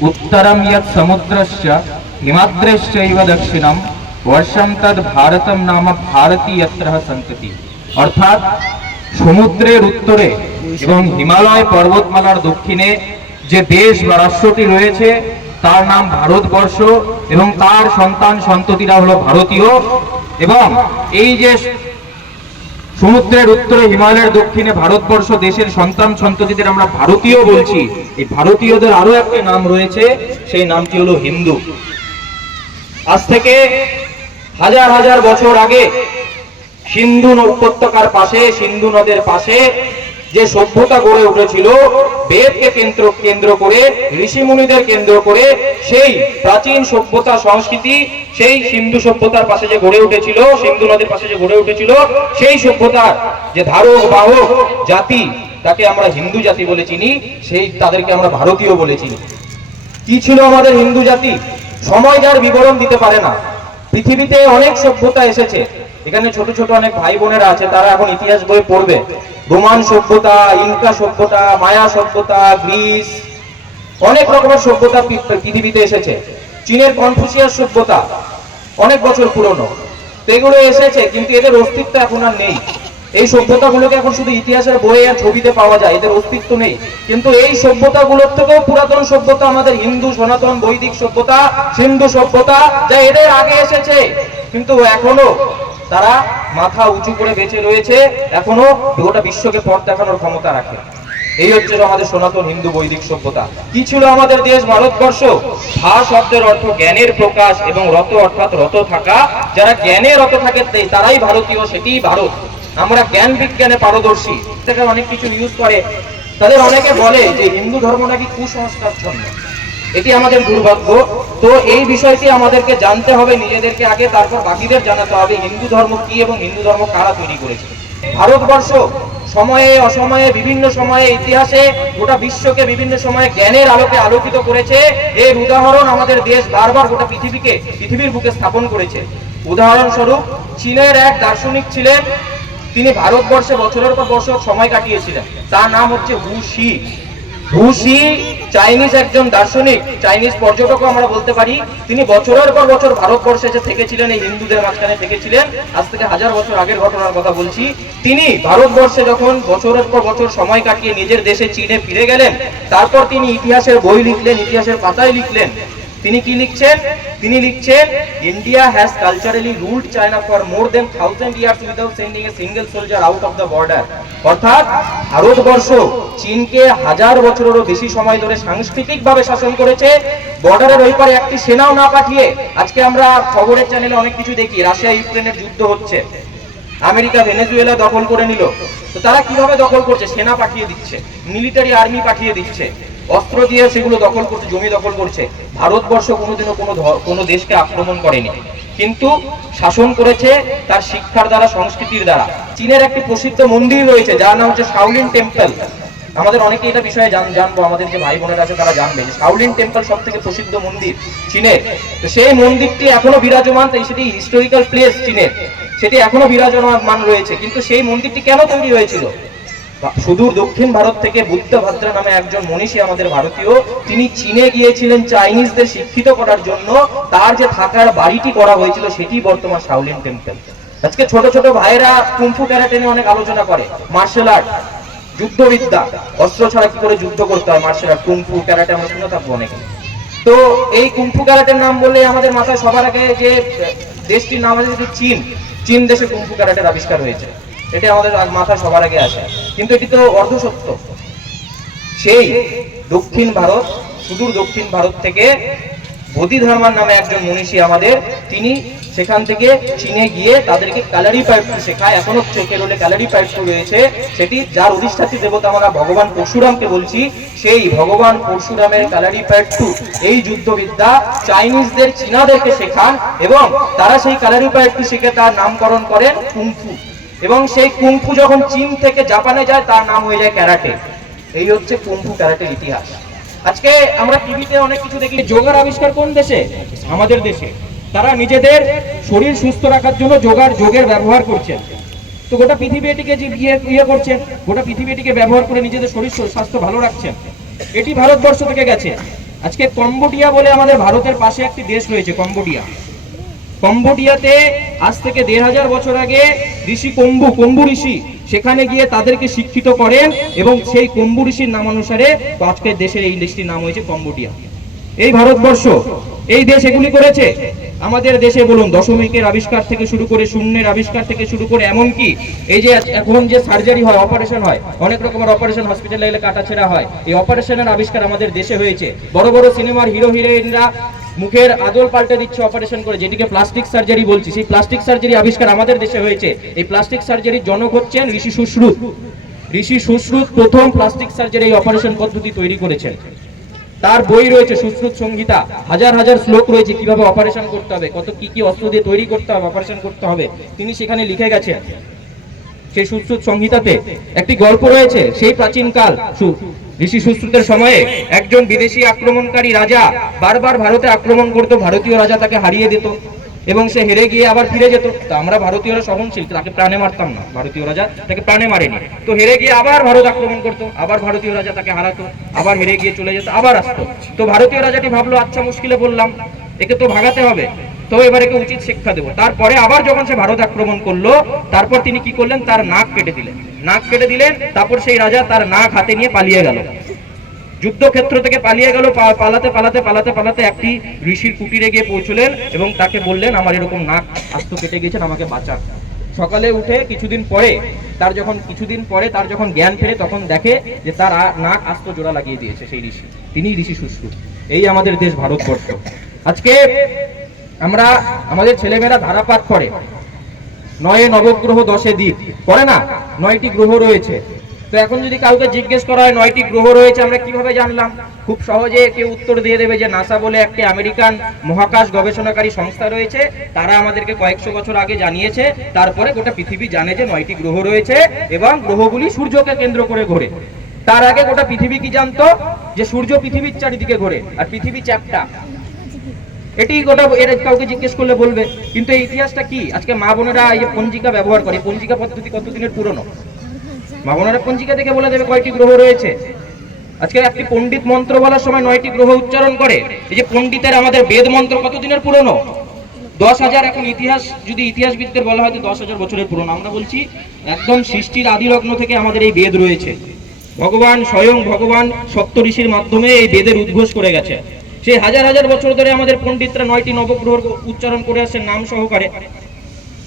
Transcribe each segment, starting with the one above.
उत्तरम यत् समुद्रस्य हिमाद्रेश्चैव दक्षिणम वर्षम तद भारतम नाम भारती यत्र संतति। अर्थात সমুদ্রের উত্তরে এবং হিমালয় পর্বতমালার দক্ষিণে যে দেশ বা রাষ্ট্রটি রয়েছে তার নাম ভারতবর্ষ এবং তার সন্তান সন্ততিরা হলো ভারতীয়। এবং এই যে সমুদ্রের উত্তরে হিমালয়ের দক্ষিণে ভারতবর্ষ দেশের সন্তান সন্ততিদের আমরা ভারতীয় বলছি, এই ভারতীয়দের আরো একটি নাম রয়েছে, সেই নামটি হলো হিন্দু। আজ থেকে হাজার হাজার বছর আগে সিন্ধু উপত্যকার পাশে, সিন্ধু নদের পাশে যে সভ্যতা গড়ে উঠেছিল বেদকে কেন্দ্র করে, ঋষি মুনিদের কেন্দ্র করে, সেই প্রাচীন সভ্যতা সংস্কৃতি সেই সিন্ধু সভ্যতার পাশে যে গড়ে উঠেছিল, সিন্ধু নদের পাশে যে গড়ে উঠেছিল, সেই সভ্যতার যে ধারক বাহক জাতি তাকে আমরা হিন্দু জাতি বলে চিনি, সেই তাদেরকে আমরা ভারতীয় বলে চিনি। কি ছিল আমাদের হিন্দু জাতি? সময় যার বিবরণ দিতে পারে না। পৃথিবীতে অনেক সভ্যতা এসেছে, এখানে ছোট ছোট অনেক ভাই বোনেরা আছে, তারা এখন ইতিহাস বই পড়বে। রোমান সভ্যতা, ইনকা সভ্যতা, মায়া সভ্যতা, গ্রিস, অনেক রকমের সভ্যতা পৃথিবীতে এসেছে। চীনের কনফুসিয়াস সভ্যতা অনেক বছর পুরনো, তো এগুলো এসেছে, কিন্তু এদের অস্তিত্ব এখন আর নেই। এই সভ্যতাগুলোকে এখন শুধু ইতিহাসের বইয়ে আর ছবিতে পাওয়া যায়, এদের অস্তিত্ব নেই। কিন্তু এই সভ্যতাগুলোর থেকেও পুরাতন সভ্যতা আমাদের হিন্দু সনাতন বৈদিক সভ্যতা, সিন্ধু সভ্যতা, যা এদের আগে এসেছে, কিন্তু এখনো তারা মাথা উঁচু করে বেঁচে রয়েছে, এখনো গোটা বিশ্বকে পথ দেখানোর ক্ষমতা রাখে। এই হচ্ছে আমাদের সনাতন হিন্দু বৈদিক সভ্যতা। কি ছিল আমাদের দেশ ভারতবর্ষ? ভা শব্দের অর্থ জ্ঞানের প্রকাশ এবং রত অর্থাৎ রত থাকা। যারা জ্ঞানে রত থাকে তারাই ভারতীয়, সেটিই ভারত। আমরা জ্ঞান বিজ্ঞানে পারদর্শী, সেটা অনেক কিছু ইউজ করে। তাদের অনেকে বলে যে হিন্দু ধর্ম নাকি কুসংস্কার জন্য, এটি আমাদের দুর্ভাগ্য। তো এই বিষয়টি আমাদেরকে জানতে হবে নিজেদেরকে আগে, তারপর বাকিদের জানাতে হবে হিন্দু ধর্ম কি এবং হিন্দু ধর্ম কারা তৈরি করেছে। ভারতবর্ষ সময়ে অসময়ে বিভিন্ন সময়ে ইতিহাসে গোটা বিশ্বকে বিভিন্ন সময়ে জ্ঞানের আলোকে আলোকিত করেছে। এর উদাহরণ আমাদের দেশ বারবার গোটা পৃথিবীর বুকে স্থাপন করেছে। উদাহরণস্বরূপ চীনের এক দার্শনিক ছিলেন, তিনি ভারতবর্ষে বছরের পর বছর সময় কাটিয়েছিলেন। তার নাম হচ্ছে হু শি। হু শি চাইনিজ একজন দার্শনিক, চাইনিজ পর্যটকও আমরা বলতে পারি। তিনি বছরের পর বছর ভারতবর্ষে এসে থেকেছিলেন, এই হিন্দুদের মাঝখানে থেকেছিলেন। আজ থেকে হাজার বছর আগের ঘটনার কথা বলছি। তিনি ভারতবর্ষে যখন বছরের পর বছর সময় কাটিয়ে নিজের দেশে চীনে ফিরে গেলেন, তারপর তিনি ইতিহাসের বই লিখলেন, ইতিহাসের পাতায় লিখলেন। তিনি কি লিখছেন? তিনি লিখছেন, India has culturally ruled China for more than 1000 years without sending a single soldier out of the border. অর্থাৎ ভারতবর্ষ চীনকে হাজার বছরেরও বেশি সময় ধরে সাংস্কৃতিকভাবে শাসন করেছে, বর্ডারের ওই পারে একটি সেনাও না পাঠিয়ে। আজকে আমরা খবরের চ্যানেলে অনেক কিছু দেখি, রাশিয়া ইউক্রেনের যুদ্ধ হচ্ছে, আমেরিকা ভেনেজুয়েলা দখল করে নিল। তো তারা কিভাবে দখল করছে? সেনা পাঠিয়ে দিচ্ছে, মিলিটারি আর্মি পাঠিয়ে দিচ্ছে, অস্ত্র দিয়ে সেগুলো দখল করছে, জমি দখল করছে। ভারতবর্ষ কোনোদিনও কোনো দেশকে আক্রমণ করেনি, কিন্তু শাসন করেছে তার শিক্ষার দ্বারা, সংস্কৃতির দ্বারা। চীনের একটি প্রসিদ্ধ মন্দির রয়েছে যার নাম হচ্ছে শাওলিন টেম্পল। আমাদের অনেকে এটা বিষয়ে জানবো, আমাদের যে ভাই বোনেরা আছে তারা জানবে যে শাওলিন টেম্পল সব থেকে প্রসিদ্ধ মন্দির চীনের। তো সেই মন্দিরটি এখনো বিরাজমান, সেটি হিস্টোরিক্যাল প্লেস চীনের, সেটি এখনো বিরাজমান রয়েছে। কিন্তু সেই মন্দিরটি কেন তৈরি হয়েছিল? সুদূর দক্ষিণ ভারত থেকে বুদ্ধভদ্রা নামে একজন মনীষী আমাদের ভারতীয়, তিনি চীনে গিয়েছিলেন চাইনিজদের শিক্ষিত করার জন্য। তার যে থাকার বাড়িটি করা হয়েছিল সেটি বর্তমান শাওলিন টেম্পল। আজকে ছোট ছোট ভাইয়েরা কুংফু ক্যারাটে নিয়ে অনেক আলোচনা করে, মার্শাল আর্ট, যুদ্ধবিদ্যা, অস্ত্র ছাড়া কি করে যুদ্ধ করতে হয়, মার্শাল আর্ট, কুংফু ক্যারাটে আমরা শুনে থাকবো অনেকে। তো এই কুংফু ক্যারাটের নাম বললে আমাদের মাথায় সবার আগে যে দেশটির নাম আছে সেটি চীন। চীন দেশে কুংফু ক্যারাটের আবিষ্কার হয়েছে, এটা আমাদের মাথায় সবার আগে আসে। কিন্তু এটি তো অর্ধসত্য। সেই দক্ষিণ ভারত, সুদূর দক্ষিণ ভারত থেকে বোধিধর্মার নামে একজন মনীষী আমাদের, তিনি সেখান থেকে চীনে গিয়ে তাদেরকে কালারি পাইপ্টু শেখায়। এখনো কেরলে কালারি পাইপ্টু রয়েছে, সেটি যার অধিষ্ঠাত্রী দেবতা আমরা ভগবান পরশুরামকে বলছি। সেই ভগবান পরশুরামের কালারি পাইপ্টু এই যুদ্ধবিদ্যা চাইনিজদের চীনাদেরকে শেখান, এবং তারা সেই কালারি পাইপ্টু শিখে তার নামকরণ করেন কুংফু। এবং সেই কুংফু যখন চীন থেকে জাপানে যায় তার নাম হয়ে যায় ক্যারাটে। এই হচ্ছে কুংফু ক্যারাটের ইতিহাস। আজকে আমরা টিভিতে অনেক কিছু দেখি, যোগার আবিষ্কার কোন দেশে? আমাদের দেশে। তারা নিজেদের শরীর সুস্থ রাখার জন্য যোগের ব্যবহার করছেন। তো গোটা পৃথিবী এটিকে ইয়ে করছেন, গোটা পৃথিবী এটিকে ব্যবহার করে নিজেদের শরীর স্বাস্থ্য ভালো রাখছেন। এটি ভারতবর্ষ থেকে গেছে। আজকে কম্বোডিয়া বলে আমাদের ভারতের পাশে একটি দেশ রয়েছে, কম্বোডিয়া। কম্বোডিয়াতে আজ থেকে 1500 বছর আগে ঋষি কম্বু ঋষি সেখানে গিয়ে তাদেরকে শিক্ষিত করেন এবং সেই কম্বু ঋষির নামানুসারে আজকের দেশের এই দেশটির নাম হয়েছে কম্বোডিয়া। এই ভারতবর্ষ, এই দেশ এগুলি করেছে। আমাদের দেশে বলুন দশমিকের আবিষ্কার থেকে শুরু করে, শূন্যের আবিষ্কার থেকে শুরু করে, এমনকি এই যে এখন যে সার্জারি হয়, অপারেশন হয়, অনেক রকমের অপারেশন হসপিটালে গেলে কাটাছেঁড়া হয়, এই অপারেশনের আবিষ্কার আমাদের দেশে হয়েছে। বড় বড় সিনেমার হিরো হিরোইনরা মুখের আদল পাল্টে দিচ্ছে অপারেশন করে, যেটিকে প্লাস্টিক সার্জারি বলছি। সেই প্লাস্টিক সার্জারি আবিষ্কার আমাদের দেশে হয়েছে। এই প্লাস্টিক সার্জারির জনক হচ্ছেন ঋষি সুশ্রুত। ঋষি সুশ্রুত প্রথম প্লাস্টিক সার্জারি এই অপারেশন পদ্ধতি তৈরি করেছেন। তার বই রয়েছে সুশ্রুত সংহিতা, হাজার হাজার শ্লোক রয়েছে কিভাবে অপারেশন করতে হবে, কত কি কি অস্ত্র দিয়ে তৈরি করতে হবে, অপারেশন করতে হবে, তিনি সেখানে লিখে গেছেন। সেই সুশ্রুত সংহিতাতে একটি গল্প রয়েছে, সেই প্রাচীনকাল ঋষি সুশ্রুতের সময়ে একজন বিদেশি আক্রমণকারী রাজা বারবার ভারতে আক্রমণ করতো, ভারতীয় রাজা তাকে হারিয়ে দিত এবং সে হেরে গিয়ে আবার ফিরে যেত। তো আমরা ভারতীয়রা সহনশীল, তাকে প্রাণে মারতাম না, ভারতীয় রাজা তাকে প্রাণে মারেনি। তো হেরে গিয়ে আবার ভারত আক্রমণ করতো, আবার ভারতীয় রাজা তাকে হারাতো, আবার হেরে গিয়ে চলে যেত, আবার আসতো। তো ভারতীয় রাজাটি ভাবলো আচ্ছা মুশকিলে বললাম, একে তো ভাগাতে হবে, তো এবার একে উচিত শিক্ষা দেবো। তারপরে আবার যখন সে ভারত আক্রমণ করলো, তারপর তিনি কি করলেন, তার নাক কেটে দিলেন। নাক কেটে দিলেন, তারপর সেই রাজা তার নাক হাতে নিয়ে পালিয়ে গেল, যুদ্ধক্ষেত্র থেকে পালিয়ে গেল। পালাতে পালাতে পালাতে পালাতে একটি ঋষির কুটিরে গিয়ে পৌঁছলেন এবং তাকে বললেন আমার এরকম নাক আস্ত কেটে গেছেন, আমাকে বাঁচান। সকালে উঠে কিছুদিন পরে তার যখন জ্ঞান ফেরে, তখন দেখে যে তার নাক আস্ত জোড়া লাগিয়ে দিয়েছে সেই ঋষি, তিনি ঋষি সুশ্রুত। এই আমাদের দেশ ভারতবর্ষ। আজকে আমরা আমাদের ছেলেমেয়েরা ধারাপাত করে, 9 নবগ্রহ 10 দ্বীপ করে না, 9টি গ্রহ রয়েছে। তো এখন যদি কাউকে জিজ্ঞেস করা হয় 9টি গ্রহ রয়েছে আমরা কিভাবে জানলাম, খুব সহজে কেউ উত্তর দিয়ে দেবে যে নাসা বলে একটি আমেরিকান মহাকাশ গবেষণাকারী সংস্থা রয়েছে, তারা আমাদেরকে কয়েকশো বছর আগে জানিয়েছে। তারপরে গোটা পৃথিবী জানে যে 9টি গ্রহ রয়েছে এবং গ্রহগুলি সূর্যকে কেন্দ্র করে ঘোরে। তার আগে গোটা পৃথিবী কি জানতো, যে সূর্য পৃথিবীর চারিদিকে ঘোরে আর পৃথিবী চ্যাপ্টা। এটি গোটা কাউকে জিজ্ঞেস করলে বলবে। কিন্তু এই ইতিহাসটা কি, আজকে মা বোনেরা এই যে পঞ্জিকা ব্যবহার করে, পঞ্জিকা পদ্ধতি কতদিনের পুরনো, মা বোনেরা পঞ্জিকা থেকে বলে দেবে কয়টি গ্রহ রয়েছে। আজকে একটি পণ্ডিত মন্ত্র বলার সময় 9টি গ্রহ উচ্চারণ করে। এই যে পণ্ডিতের আমাদের বেদ মন্ত্র কতদিনের পুরনো, 10,000। এখন ইতিহাস যদি ইতিহাসবিদদের বলা হয় 10,000 বছরের পুরনো। আমরা বলছি একদম সৃষ্টির আদি লগ্ন থেকে আমাদের এই বেদ রয়েছে। ভগবান স্বয়ং ভগবান সপ্ত ঋষির মাধ্যমে এই বেদের উদ্ঘোষ করে গেছে। সেই হাজার হাজার বছর ধরে আমাদের পণ্ডিতরা 9টি নবগ্রহ উচ্চারণ করে আসছেন নাম সহকারে।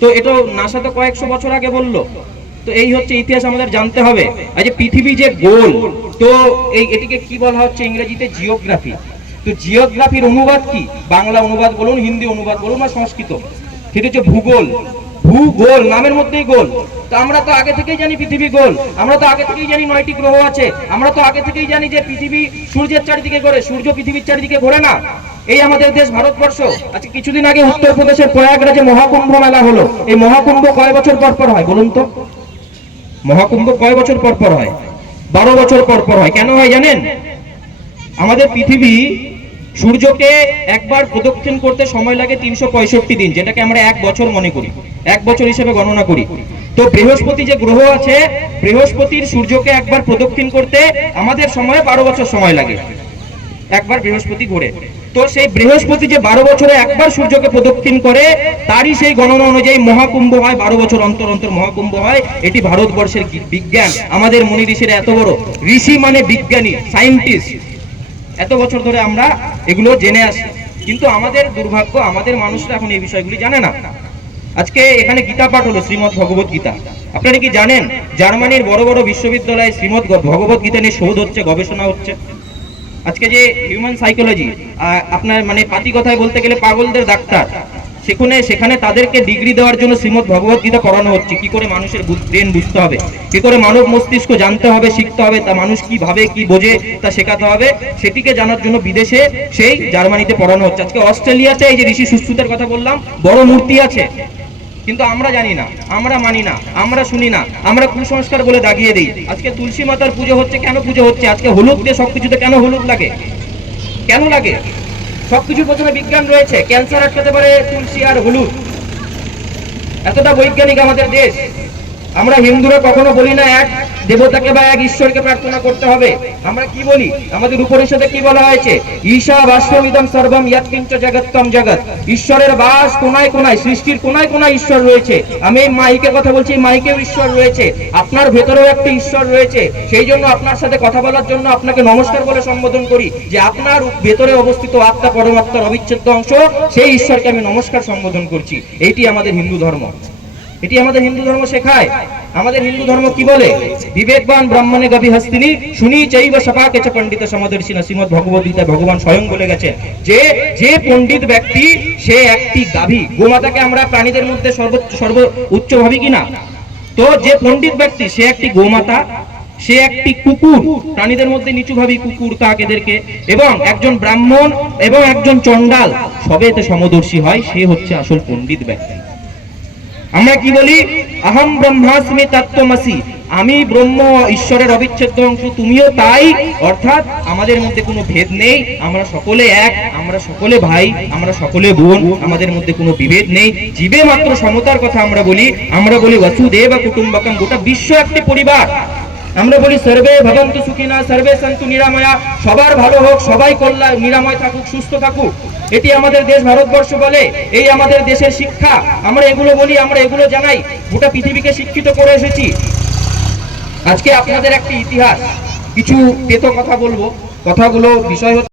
তো এটা নাসা তো কয়েকশো বছর আগে বললো। তো এই হচ্ছে ইতিহাস, আমাদের জানতে হবে। আর যে পৃথিবী যে গোল, তো এটিকে কি বলা হচ্ছে ইংরেজিতে, জিওগ্রাফি। তো জিওগ্রাফির অনুবাদ কি, বাংলা অনুবাদ বলুন, হিন্দি অনুবাদ বলুন বা সংস্কৃত, সেটা হচ্ছে ভূগোল। ভূগোল নামের মধ্যেই গোল। তো আমরা তো আগে থেকেই জানি পৃথিবী গোল, আমরা তো আগে থেকেই জানি 9টি গ্রহ আছে, আমরা তো আগে থেকেই জানি যে পৃথিবী সূর্যের চারিদিকে ঘোরে, সূর্য পৃথিবীর চারিদিকে ঘোরে না। এই আমাদের দেশ ভারতবর্ষ। আজকে কিছুদিন আগে উত্তরপ্রদেশের প্রয়াগরাজে মহাকুম্ভ মেলা হলো। এই মহাকুম্ভ কয় বছর পর পর হয় বলুন তো, মহাকুম্ভ কয় বছর পর পর হয়, 12 বছর পর পর হয়। কেন হয় জানেন, আমাদের পৃথিবী সূর্যকে একবার প্রদক্ষিণ করতে সময় লাগে 365 দিন, যেটাকে আমরা 1 বছর মনে করি, 1 বছর হিসেবে গণনা করি। তো বৃহস্পতি যে গ্রহ আছে, বৃহস্পতির সূর্যকে একবার প্রদক্ষিণ করতে আমাদের সময় 12 বছর সময় লাগে, একবার বৃহস্পতি ঘোরে। তো সেই বৃহস্পতি যে 12 বছরে একবার সূর্যকে প্রদক্ষিণ করে, তারই সেই গণনা অনুযায়ী মহাকুম্ভ হয়, 12 বছর অন্তর অন্তর মহাকুম্ভ হয়। এটি ভারতবর্ষের বিজ্ঞান। আমাদের মুনি ঋষিরা এত বড়, ঋষি মানে বিজ্ঞানী, সায়েন্টিস্ট, এত বছর ধরে আমরা এগুলো জেনে আসি। কিন্তু আমাদের দুর্ভাগ্য, আমাদের মানুষরা এখন এই বিষয়গুলি জানে না। আজকে এখানে গীতা পাঠ হলো, শ্রীমদ ভগবত গীতা। আপনারা কি জানেন জার্মানির বড় বড় বিশ্ববিদ্যালয়ে শ্রীমদ ভগবত গীতা নিয়ে শোধ হচ্ছে, গবেষণা হচ্ছে। আজকে যে হিউম্যান সাইকোলজি, আপনার মানে পাতি কথায় বলতে গেলে পাগলদের ডাক্তার, সেখানে তাদেরকে ডিগ্রি দেওয়ার জন্য শ্রীমদ ভগবত গীতা পড়ানো হচ্ছে। কি করে মানুষের ব্রেন বুঝতে হবে, কি করে মানব মস্তিষ্ক জানতে হবে, শিখতে হবে, তা মানুষ কি ভাবে কি বোঝে তা শেখাতে হবে, সেটিকে জানার জন্য বিদেশে সেই জার্মানিতে পড়ানো হচ্ছে। আজকে অস্ট্রেলিয়াতে এই যে ঋষি সুশ্রুতের কথা বললাম, বড় মূর্তি আছে, কিন্তু আমরা জানি না, আমরা মানি না, আমরা শুনি না, আমরা কুসংস্কার বলে দাগিয়ে দিই। আজকে তুলসী মাতার পুজো হচ্ছে, কেন পুজো হচ্ছে? আজকে হলুদ দিয়ে সবকিছুতে কেন হলুদ লাগে, কেন লাগে? সবকিছুর পেছনে বিজ্ঞান রয়েছে। ক্যান্সার আটকাতে পারে তুলসী আর হলুদ, এতটা বৈজ্ঞানিক আমাদের দেশ। আমরা হিন্দুরা কখনো বলি না এক দেবতাকে বা এক ঈশ্বরকে প্রার্থনা করতে হবে। আমরা কি বলি? আমাদের উপনিষদে কি বলা হয়েছে? ঈশা বাস্তবিদম সর্বম ইয়াৎকিঞ্চ জগত্তম জগৎ। ঈশ্বরের বাস কোনায় কোনায়, সৃষ্টির কোনায় কোনায় ঈশ্বর রয়েছে। আমি এই মাইকে কথা বলছি, মাইকেও ঈশ্বর রয়েছে, আপনার ভেতরেও একটা ঈশ্বর রয়েছে। সেই জন্য আপনার সাথে কথা বলার জন্য আপনাকে নমস্কার বলে সম্বোধন করি, যে আপনার ভেতরে অবস্থিত আত্মা পরমাত্মার অবিচ্ছেদ্য অংশ, সেই ঈশ্বরকে আমি নমস্কার সম্বোধন করছি। এইটি আমাদের হিন্দু ধর্ম, এটি আমাদের হিন্দু ধর্ম শেখায়। আমাদের হিন্দু ধর্ম কি বলে? বিবেকবান ব্রাহ্মণে গভী হস্তিনী শুনি চাইব সপাকে চ পণ্ডিত সমদর্শিনা। শ্রীমদ ভগবদ গীতায় ভগবান স্বয়ং বলে গেছেন যে যে পণ্ডিত ব্যক্তি সে একটি গাভী। গোমাতাকে আমরা প্রাণীদের মধ্যে সর্ব উচ্চ ভাবি কিনা? তো যে পণ্ডিত ব্যক্তি সে একটি গোমাতা, সে একটি কুকুর, প্রাণীদের মধ্যে নিচু ভাবি কুকুর কাক এদেরকে, এবং একজন ব্রাহ্মণ এবং একজন চণ্ডাল সবে এতে সমদর্শী হয়, সে হচ্ছে আসল পণ্ডিত ব্যক্তি। আমরা কি বলি? আহম ব্রহ্মাস্মি তত্ত্বমসি, আমি ব্রহ্ম, ঈশ্বরের অবিচ্ছেদ্য অংশ, তুমিও তাই। অর্থাৎ আমাদের মধ্যে কোনো ভেদ নেই, আমরা সকলে এক, আমরা সকলে ভাই, আমরা সকলে বোন, আমাদের মধ্যে কোনো বিভেদ নেই। জীবে মাত্র সমতার কথা আমরা বলি। আমরা বলি বসুদেব কুটুম্বকম, গোটা বিশ্ব একটি পরিবার। আমরা বলি সর্বে ভবন্তু সুখিনা সর্বে সন্তু নিরাময়া, সবার ভালো হোক, সবাই কল্যাণ নিরাময় থাকুক, সুস্থ থাকুক। এটি আমাদের দেশ ভারতবর্ষ বলে, এই আমাদের দেশের শিক্ষা। আমরা এগুলো বলি, আমরা এগুলো জানাই, গোটা পৃথিবীকে শিক্ষিত করে এসেছি। আজকে আপনাদের একটি ইতিহাস, কিছু তেতো কথা বলবো। কথাগুলো বিষয় হচ্ছে